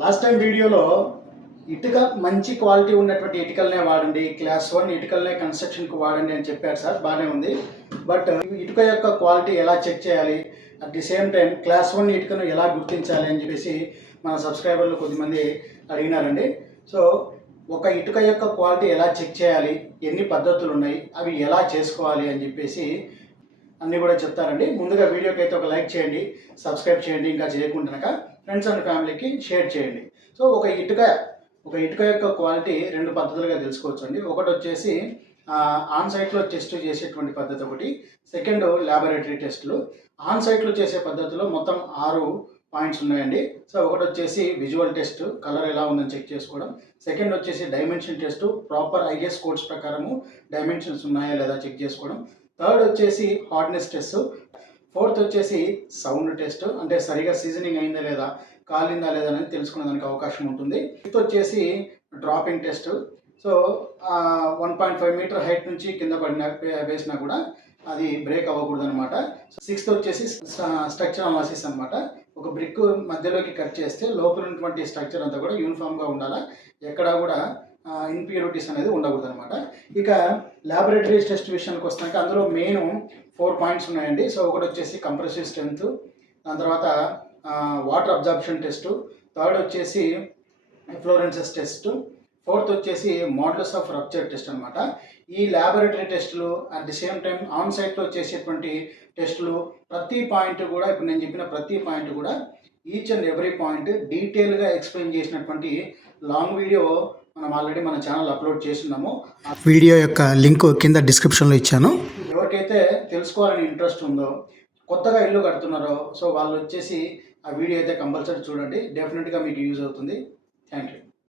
Last time వీడియోలో ఇటుక మంచి క్వాలిటీ ఉన్నటువంటి ఇటుకలనే వాడండి, క్లాస్ 1 ఇటుకలనే కన్స్ట్రక్షన్కి వాడండి అని చెప్పారు సార్. బాగానే ఉంది. బట్ ఇటుక యొక్క క్వాలిటీ ఎలా చెక్ చేయాలి, at the same time class 1 ఇటుకను ఎలా గుర్తించాలి అని చెప్పేసి మన సబ్స్క్రైబర్లు కొద్దిమంది అడిగినారండి. సో ఒక ఇటుక యొక్క క్వాలిటీ ఎలా చెక్ చేయాలి, ఎన్ని పద్ధతులు ఉన్నాయి, అవి ఎలా చేసుకోవాలి అని చెప్పేసి అన్నీ కూడా చెప్తారండి. ముందుగా వీడియోకి అయితే ఒక లైక్ చేయండి, సబ్స్క్రైబ్ చేయండి, ఇంకా చేయకుండా ఫ్రెండ్స్ అండ్ ఫ్యామిలీకి షేర్ చేయండి. సో ఒక ఇటుక యొక్క క్వాలిటీ 2 పద్ధతులుగా తెలుసుకోవచ్చు అండి. ఒకటి వచ్చేసి ఆన్ సైట్లో టెస్ట్ చేసేటువంటి పద్ధతి ఒకటి, సెకండ్ ల్యాబొరేటరీ టెస్టులు. ఆన్ సైట్లో చేసే పద్ధతిలో మొత్తం 6 పాయింట్స్ ఉన్నాయండి. సో ఒకటి వచ్చేసి విజువల్ టెస్ట్, కలర్ ఎలా ఉందని చెక్ చేసుకోవడం. సెకండ్ వచ్చేసి dimension test, proper is codes ప్రకారము డైమెన్షన్స్ ఉన్నాయా లేదా చెక్ చేసుకోవడం. థర్డ్ వచ్చేసి హార్డ్నెస్ టెస్ట్. ఫోర్త్ వచ్చేసి సౌండ్ టెస్ట్, అంటే సరిగా సీజనింగ్ అయిందా లేదా, కాలిందా లేదా అనేది తెలుసుకునేదానికి అవకాశం ఉంటుంది. ఫిఫ్త్ వచ్చేసి dropping test. So 1.5 meter height నుంచి కింద వేసినా కూడా అది బ్రేక్ అవ్వకూడదు అనమాట. సిక్స్త్ వచ్చేసి స్ట్రక్చర్ అనాలిసిస్ అనమాట. ఒక బ్రిక్ మధ్యలోకి కట్ చేస్తే లోపల ఉన్నటువంటి స్ట్రక్చర్ అంతా కూడా యూనిఫామ్గా ఉండాలా, ఎక్కడా కూడా ఇంప్యూరిటీస్ అనేది ఉండకూడదు అనమాట. ఇక ల్యాబొరేటరీ టెస్ట్ విషయానికి వస్తాక అందులో మెయిన్ 4 పాయింట్స్ ఉన్నాయండి. సో ఒకటి వచ్చేసి కంప్రెసివ్ స్ట్రెంత్, దాని తర్వాత వాటర్ అబ్జార్ప్షన్ టెస్ట్, థర్డ్ వచ్చేసి ఫ్లోరెన్సెస్ టెస్ట్, ఫోర్త్ వచ్చేసి మోడల్స్ ఆఫ్ రప్చర్ టెస్ట్ అనమాట. ఈ ల్యాబొరేటరీ టెస్టులు at the same time on సైట్లో చేసేటువంటి టెస్టులు ప్రతి పాయింట్ కూడా, ఇప్పుడు నేను చెప్పిన ప్రతి పాయింట్ కూడా ఈచ్ అండ్ ఎవ్రీ పాయింట్ డీటెయిల్గా ఎక్స్ప్లెయిన్ చేసినటువంటి లాంగ్ వీడియో మనం ఆల్రెడీ మన ఛానల్ అప్లోడ్ చేస్తున్నాము. వీడియో యొక్క లింక్ కింద డిస్క్రిప్షన్లో ఇచ్చాను. ఎవరికైతే తెలుసుకోవాలని ఇంట్రెస్ట్ ఉందో, కొత్తగా ఇల్లు కడుతున్నారో, సో వాళ్ళు వచ్చేసి ఆ వీడియో అయితే కంపల్సరీ చూడండి. డెఫినెట్గా మీకు యూజ్ అవుతుంది. Thank you.